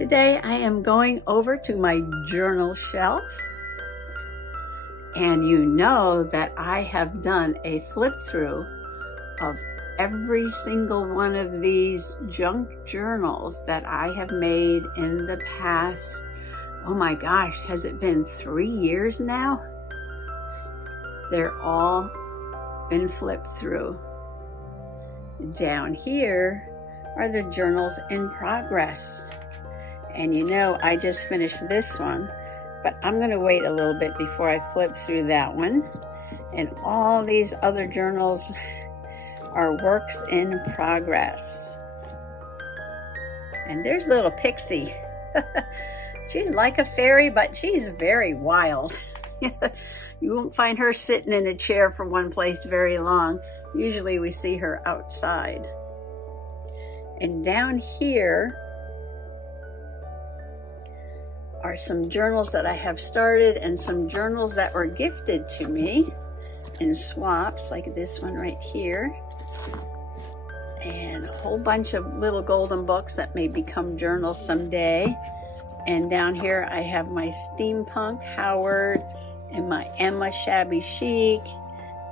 Today I am going over to my journal shelf, and you know that I have done a flip through of every single one of these junk journals that I have made in the past. Oh my gosh, has it been 3 years now? They're all been flipped through. Down here are the journals in progress. And you know, I just finished this one, but I'm gonna wait a little bit before I flip through that one. And all these other journals are works in progress. And there's little Pixie. She's like a fairy, but she's very wild. You won't find her sitting in a chair for one place very long. Usually we see her outside. And down here are some journals that I have started and some journals that were gifted to me in swaps, like this one right here. And a whole bunch of little golden books that may become journals someday. And down here I have my Steampunk Howard and my Emma Shabby Chic.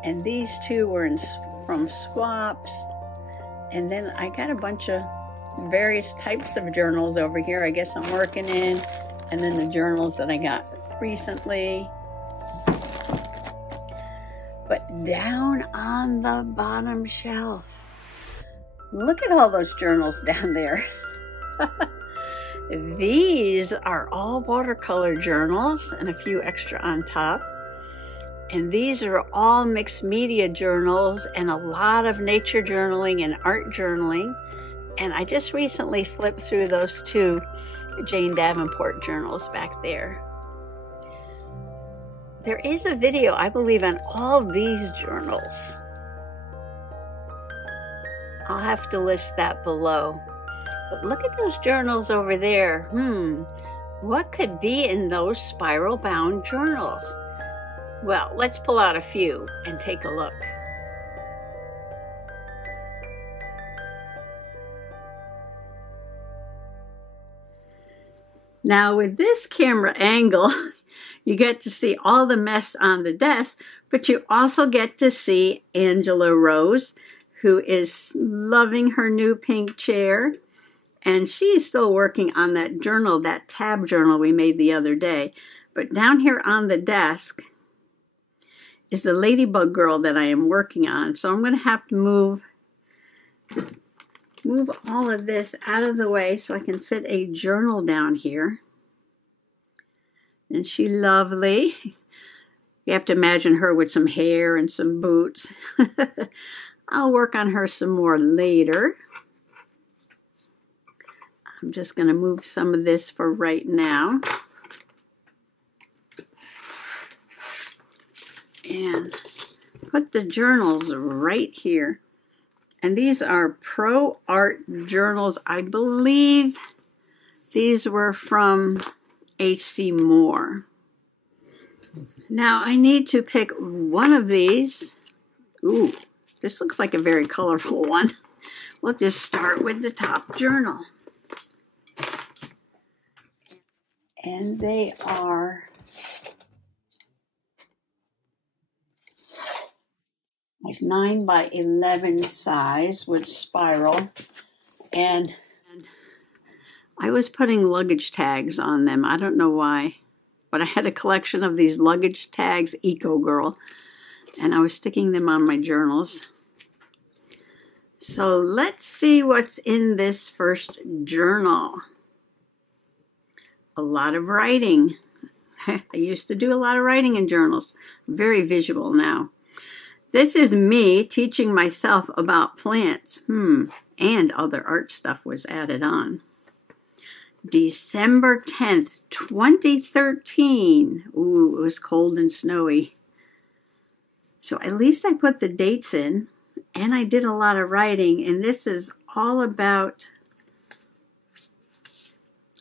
And these two were from swaps. And then I got a bunch of various types of journals over here I guess I'm working in. And then the journals that I got recently. But down on the bottom shelf, look at all those journals down there. These are all watercolor journals and a few extra on top. And these are all mixed media journals and a lot of nature journaling and art journaling. And I just recently flipped through those two Jane Davenport journals back there. There is a video, I believe, on all these journals. I'll have to list that below. But look at those journals over there. What could be in those spiral bound journals? Well, let's pull out a few and take a look. Now with this camera angle, you get to see all the mess on the desk, but you also get to see Angela Rose, who is loving her new pink chair. And she is still working on that journal, that tab journal we made the other day. But down here on the desk is the ladybug girl that I am working on. So I'm going to have to move all of this out of the way so I can fit a journal down here. And she's lovely. You have to imagine her with some hair and some boots. I'll work on her some more later. I'm just going to move some of this for right now. And put the journals right here. And these are Pro Art journals. I believe these were from H.C. Moore. Now I need to pick one of these. Ooh, this looks like a very colorful one. We'll just start with the top journal. And they are like 9 by 11 size with spiral. And I was putting luggage tags on them. I don't know why, but I had a collection of these luggage tags, Eco Girl, and I was sticking them on my journals. So let's see what's in this first journal. A lot of writing. I used to do a lot of writing in journals. Very visual now. This is me teaching myself about plants. And other art stuff was added on. December 10th, 2013. Ooh, it was cold and snowy. So at least I put the dates in, and I did a lot of writing, and this is all about,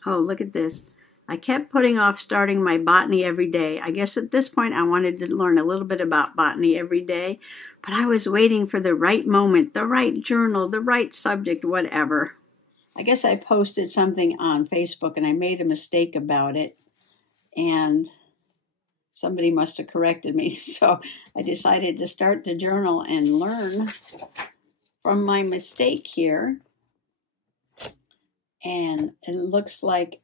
oh, look at this. I kept putting off starting my botany every day. I guess at this point I wanted to learn a little bit about botany every day, but I was waiting for the right moment, the right journal, the right subject, whatever. I guess I posted something on Facebook and I made a mistake about it. And somebody must have corrected me. So I decided to start the journal and learn from my mistake here. And it looks like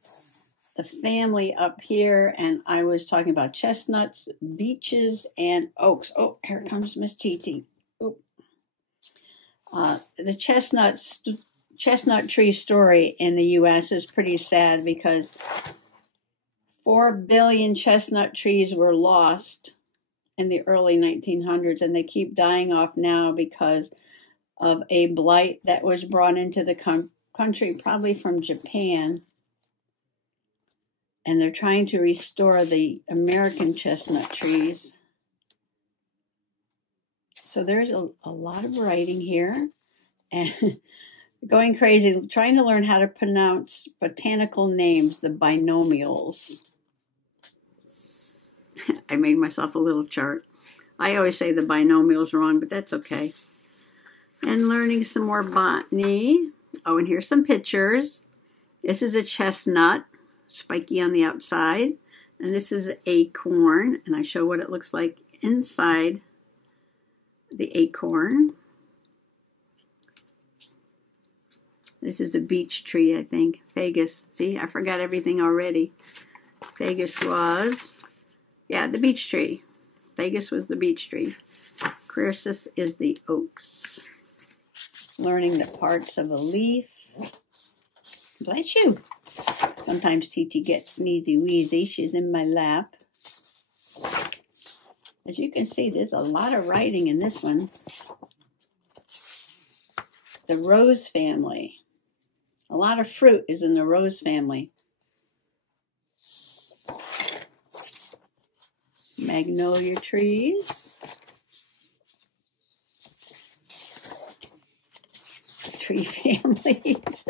the family up here, and I was talking about chestnuts, beeches, and oaks. Oh, here comes Miss Titi. Oh. The chestnut tree story in the U.S. is pretty sad because 4 billion chestnut trees were lost in the early 1900s, and they keep dying off now because of a blight that was brought into the country, probably from Japan. And they're trying to restore the American chestnut trees. So there's a lot of writing here. And going crazy, trying to learn how to pronounce botanical names, the binomials. I made myself a little chart. I always say the binomials wrong, but that's okay. And learning some more botany. Oh, and here's some pictures. This is a chestnut, spiky on the outside. And this is an acorn, and I show what it looks like inside the acorn. This is a beech tree, I think. Fagus. See, I forgot everything already. Fagus was, yeah, the beech tree. Fagus was the beech tree. Creusis is the oaks. Learning the parts of a leaf. Bless you. Sometimes Titi gets sneezy wheezy. She's in my lap. As you can see, there's a lot of writing in this one. The rose family. A lot of fruit is in the rose family. Magnolia trees. Tree families.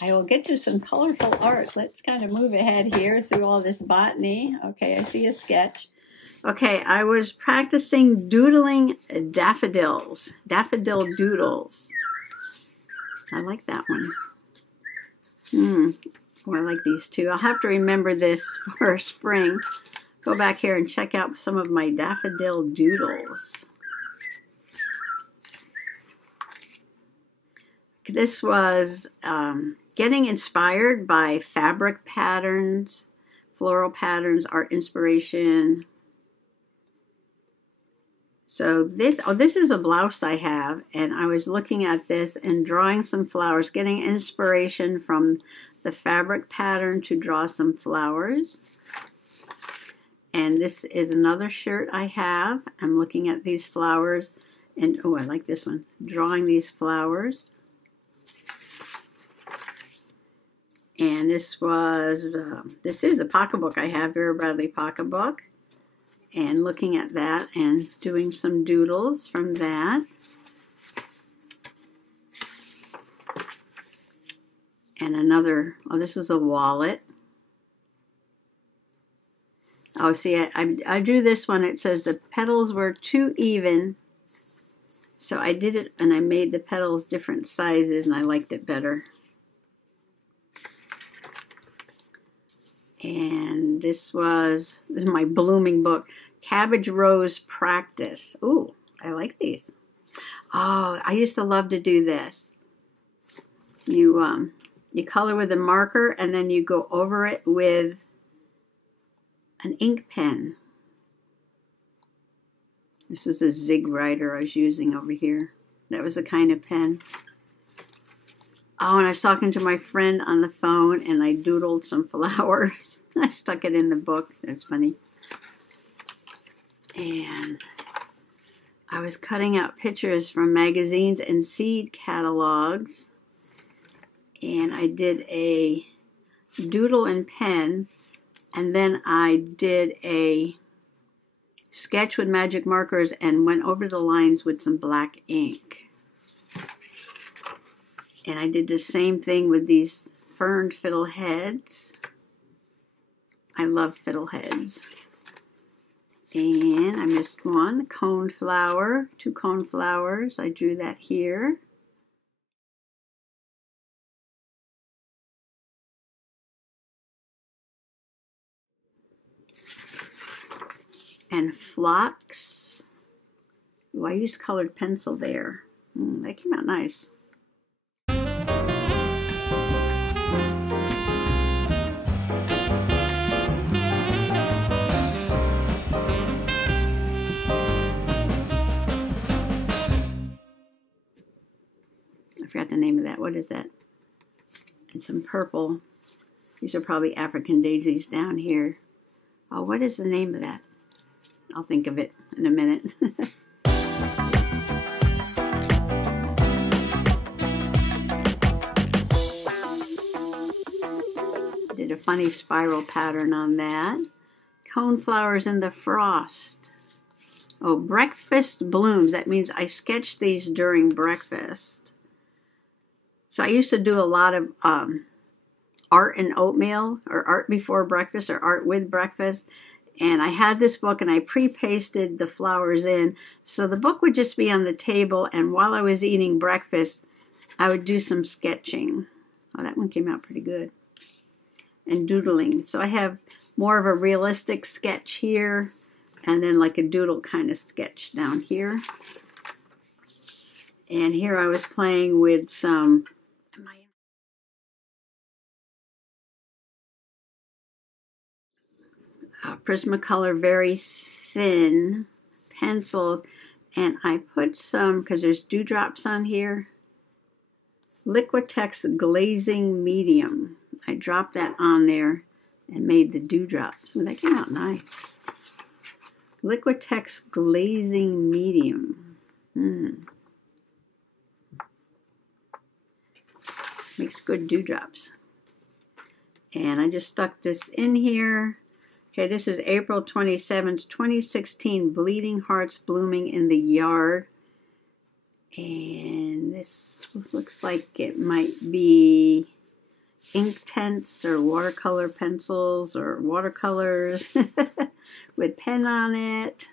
I will get to some colorful art. Let's kind of move ahead here through all this botany. Okay, I see a sketch. Okay, I was practicing doodling daffodils. Daffodil doodles. I like that one. Oh, I like these two. I'll have to remember this for spring. Go back here and check out some of my daffodil doodles. This was getting inspired by fabric patterns, floral patterns, art inspiration. So this is a blouse I have, and I was looking at this and drawing some flowers, getting inspiration from the fabric pattern to draw some flowers. And this is another shirt I have. I'm looking at these flowers, and oh, I like this one, drawing these flowers. And this is a pocketbook I have, Vera Bradley pocketbook. And looking at that and doing some doodles from that. And another, oh, this is a wallet. Oh, see, I drew this one. It says the petals were too even. So I did it, and I made the petals different sizes, and I liked it better. And this is my blooming book, Cabbage Rose Practice. Ooh, I like these. Oh, I used to love to do this. You color with a marker, and then you go over it with an ink pen. This was a Zig Writer I was using over here. That was the kind of pen. Oh, and I was talking to my friend on the phone, and I doodled some flowers. I stuck it in the book. That's funny. And I was cutting out pictures from magazines and seed catalogs. And I did a doodle and pen. And then I did a sketch with magic markers and went over the lines with some black ink. And I did the same thing with these ferned fiddleheads. I love fiddleheads. And I missed one, coned flower, 2 coned flowers. I drew that here. and phlox. Ooh, I used colored pencil there. That came out nice. I forgot the name of that. What is that? And some purple. These are probably African daisies down here. Oh, what is the name of that? I'll think of it in a minute. Did a funny spiral pattern on that. Coneflowers in the frost. Oh, breakfast blooms. That means I sketched these during breakfast. So I used to do a lot of art and oatmeal, or art before breakfast, or art with breakfast. And I had this book and I pre-pasted the flowers in. So the book would just be on the table, and while I was eating breakfast, I would do some sketching. Oh, that one came out pretty good. And doodling. So I have more of a realistic sketch here, and then like a doodle kind of sketch down here. And here I was playing with some Prismacolor very thin pencils, and I put some, because there's dewdrops on here, Liquitex glazing medium. I dropped that on there and made the dewdrops. So that came out nice. Liquitex glazing medium. Makes good dewdrops. And I just stuck this in here. Okay, this is April 27th, 2016, Bleeding Hearts Blooming in the Yard. And this looks like it might be ink tints or watercolor pencils or watercolors with pen on it.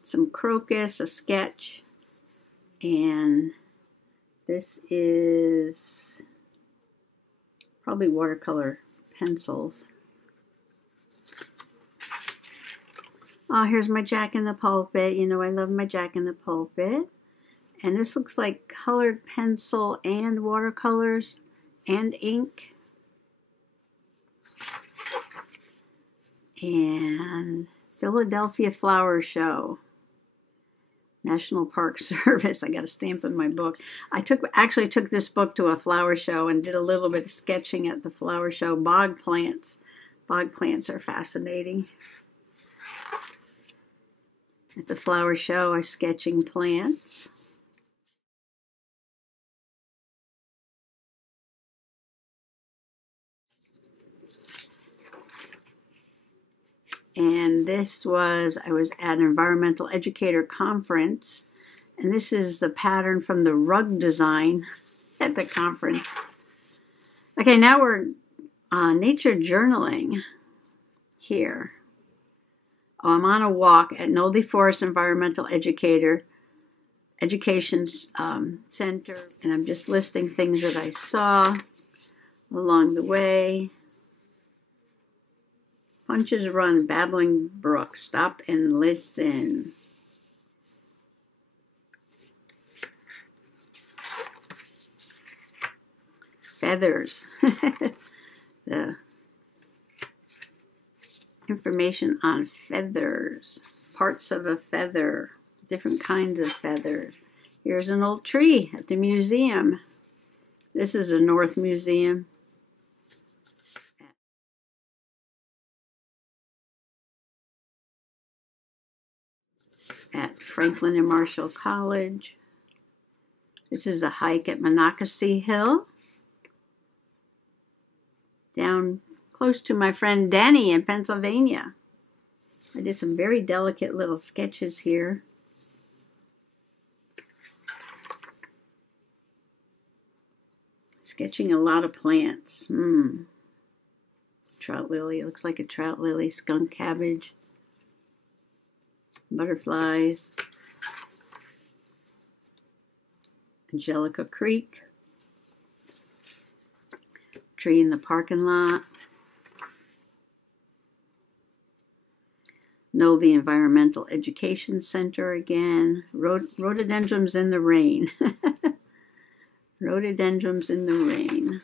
Some crocus, a sketch. And this is probably watercolor pencils. Oh, here's my Jack in the Pulpit. You know I love my Jack in the Pulpit. And this looks like colored pencil and watercolors and ink. And Philadelphia Flower Show. National Park Service. I got a stamp in my book. I actually took this book to a flower show and did a little bit of sketching at the flower show. Bog plants. Bog plants are fascinating. At the flower show, I was sketching plants. And this was, I was at an environmental educator conference, and this is the pattern from the rug design at the conference. Okay, now we're nature journaling here. Oh, I'm on a walk at Nolde Forest Environmental Education Center, and I'm just listing things that I saw along the way. Punches Run, Babbling Brook, Stop and Listen. Feathers. The information on feathers. Parts of a feather. Different kinds of feathers. Here's an old tree at the museum. This is a North Museum. At Franklin and Marshall College. This is a hike at Monocacy Hill. Down close to my friend Danny in Pennsylvania. I did some very delicate little sketches here. Sketching a lot of plants. Trout lily. It looks like a trout lily. Skunk cabbage. Butterflies. Angelica Creek. Tree in the parking lot. know the Environmental Education Center again. Rhododendrons in the rain. Rhododendrons in the rain.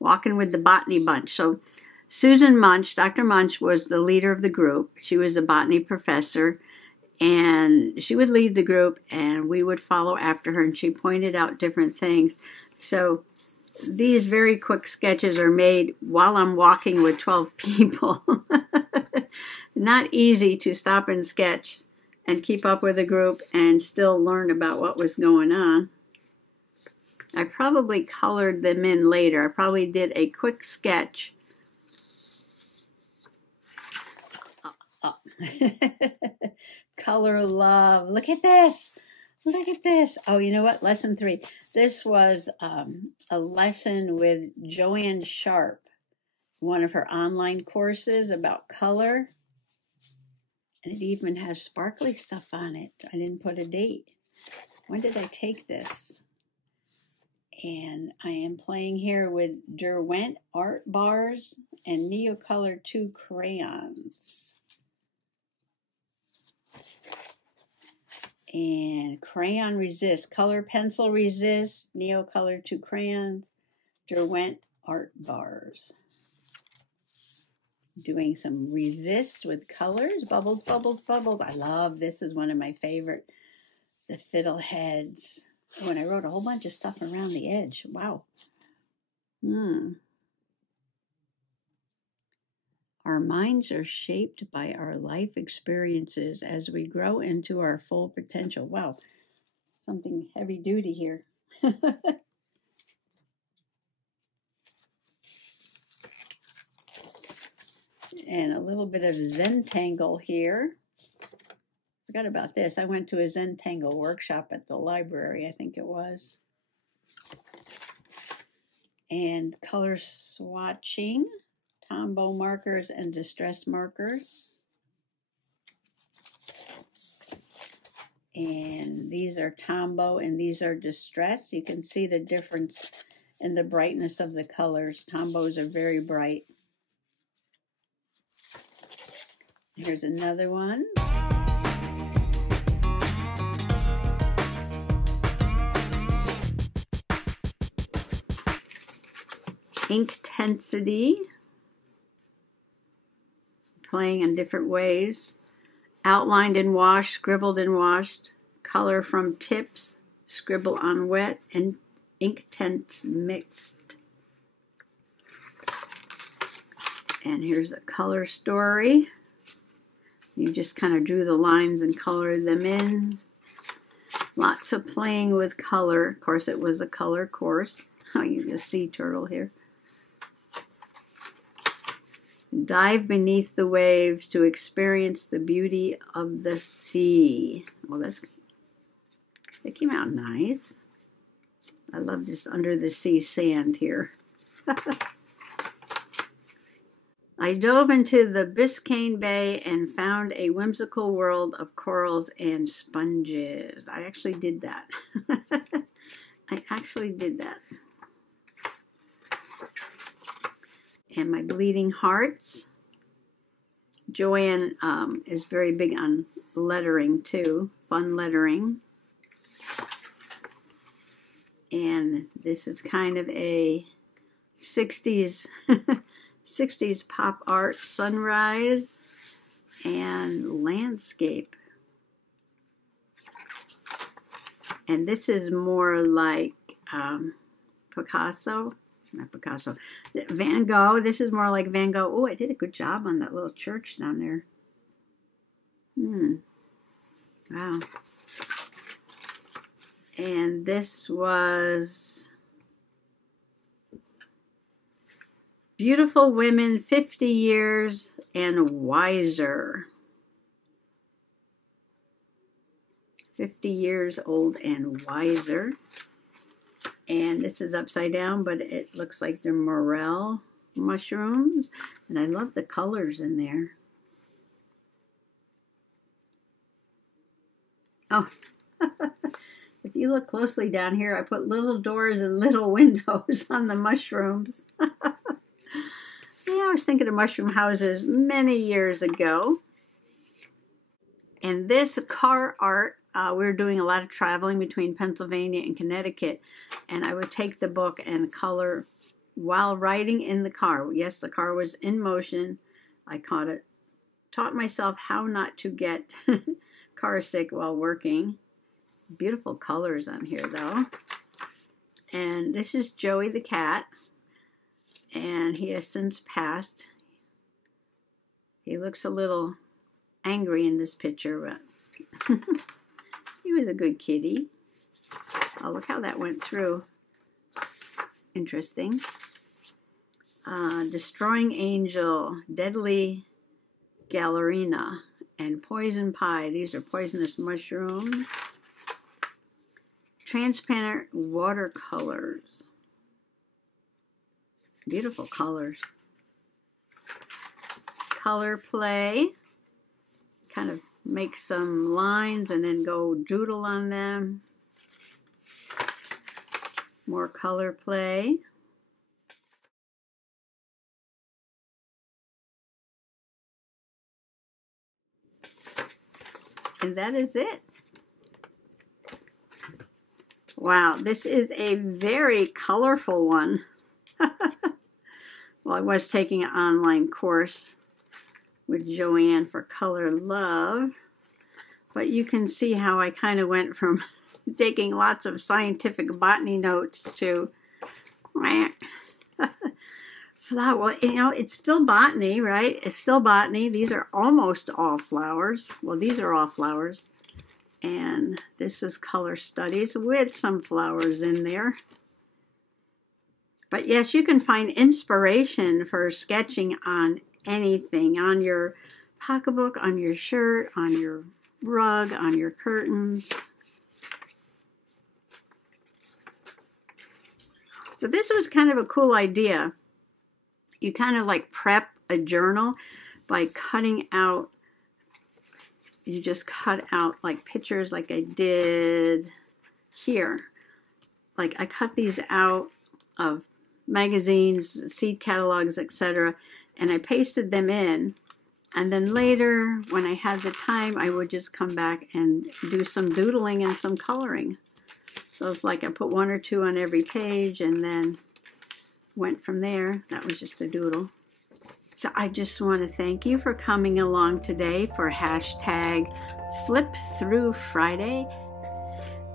Walking with the Botany Bunch. So Susan Munch, Dr. Munch, was the leader of the group. She was a botany professor, and she would lead the group, and we would follow after her, and she pointed out different things. So these very quick sketches are made while I'm walking with 12 people. Not easy to stop and sketch and keep up with a group and still learn about what was going on. I probably colored them in later. I probably did a quick sketch. Color love. Look at this. Look at this. Oh, you know what? Lesson 3. This was a lesson with Joanne Sharp, one of her online courses about color. And it even has sparkly stuff on it. I didn't put a date. When did I take this? And I am playing here with Derwent art bars and Neocolor 2 crayons. And crayon resist, color pencil resist, Neocolor 2 crayons, Derwent art bars. Doing some resist with colors, bubbles, bubbles, bubbles. I love this. Is one of my favorite. The fiddleheads. Oh, and I wrote a whole bunch of stuff around the edge. Wow. Our minds are shaped by our life experiences as we grow into our full potential. Wow. Something heavy duty here. And a little bit of Zentangle here. Forgot about this. I went to a Zentangle workshop at the library, I think it was. And color swatching, Tombow markers and distress markers. And these are Tombow and these are distress. You can see the difference in the brightness of the colors. Tombows are very bright. Here's another one. Inkintensity. Playing in different ways. Outlined and washed, scribbled and washed. Color from tips, scribble on wet, and Inktense mixed. And here's a color story. You just kind of drew the lines and colored them in. Lots of playing with color. Of course, it was a color course. Oh, you can see turtle here. Dive beneath the waves to experience the beauty of the sea. Well, that came out nice. I love this under the sea sand here. I dove into the Biscayne Bay and found a whimsical world of corals and sponges. I actually did that. I actually did that. And my bleeding hearts. Joanne is very big on lettering too, fun lettering. And this is kind of a 60s 60s pop art sunrise and landscape. And this is more like Picasso. Not Picasso. Van Gogh. This is more like Van Gogh. Oh, I did a good job on that little church down there. Wow. And this was Beautiful Women 50 Years and Wiser. 50 years old and wiser. And this is upside down, but it looks like they're morel mushrooms. And I love the colors in there. Oh, if you look closely down here, I put little doors and little windows on the mushrooms. Yeah, I was thinking of mushroom houses many years ago. And this car art, we were doing a lot of traveling between Pennsylvania and Connecticut, and I would take the book and color while riding in the car. Yes, the car was in motion. I taught myself how not to get car sick while working. Beautiful colors on here, though. And this is Joey the cat, and he has since passed. He looks a little angry in this picture, but he was a good kitty. Oh, look how that went through. Interesting. Destroying Angel, Deadly Gallerina, and Poison Pie. These are poisonous mushrooms. Transparent watercolors. Beautiful colors. Color play. Kind of make some lines and then go doodle on them. More color play. And that is it. Wow, this is a very colorful one. Well, I was taking an online course with Joanne for Color Love, but you can see how I kind of went from taking lots of scientific botany notes to flower. You know, it's still botany, right? It's still botany. These are almost all flowers. Well, these are all flowers. And this is color studies with some flowers in there. But yes, you can find inspiration for sketching on anything, on your pocketbook, on your shirt, on your rug, on your curtains. So this was kind of a cool idea. You kind of like prep a journal by cutting out, you just cut out like pictures like I did here. Like I cut these out of magazines, seed catalogs, etc. and I pasted them in. And then later, when I had the time, I would just come back and do some doodling and some coloring. So it's like I put one or two on every page and then went from there. That was just a doodle. So I just want to thank you for coming along today for hashtag Flip Through Friday.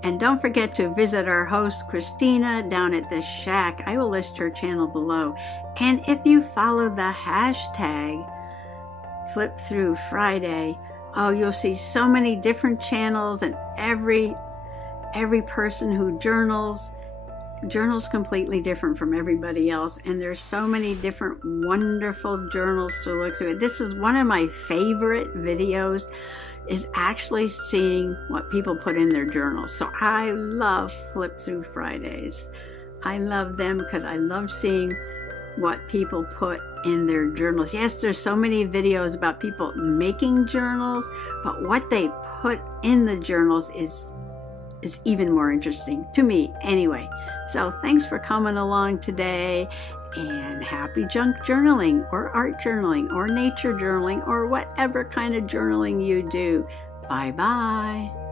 And don't forget to visit our host, Kristina, down at the Shack. I will list her channel below. And if you follow the hashtag Flip Through Friday, oh, you'll see so many different channels, and every person who journals completely different from everybody else, and there's so many different wonderful journals to look through. This is one of my favorite videos, is actually seeing what people put in their journals. So I love Flip Through Fridays. I love them because I love seeing what people put in their journals. Yes, there's so many videos about people making journals, but what they put in the journals is even more interesting to me anyway. So thanks for coming along today, and happy junk journaling, or art journaling, or nature journaling, or whatever kind of journaling you do. Bye-bye.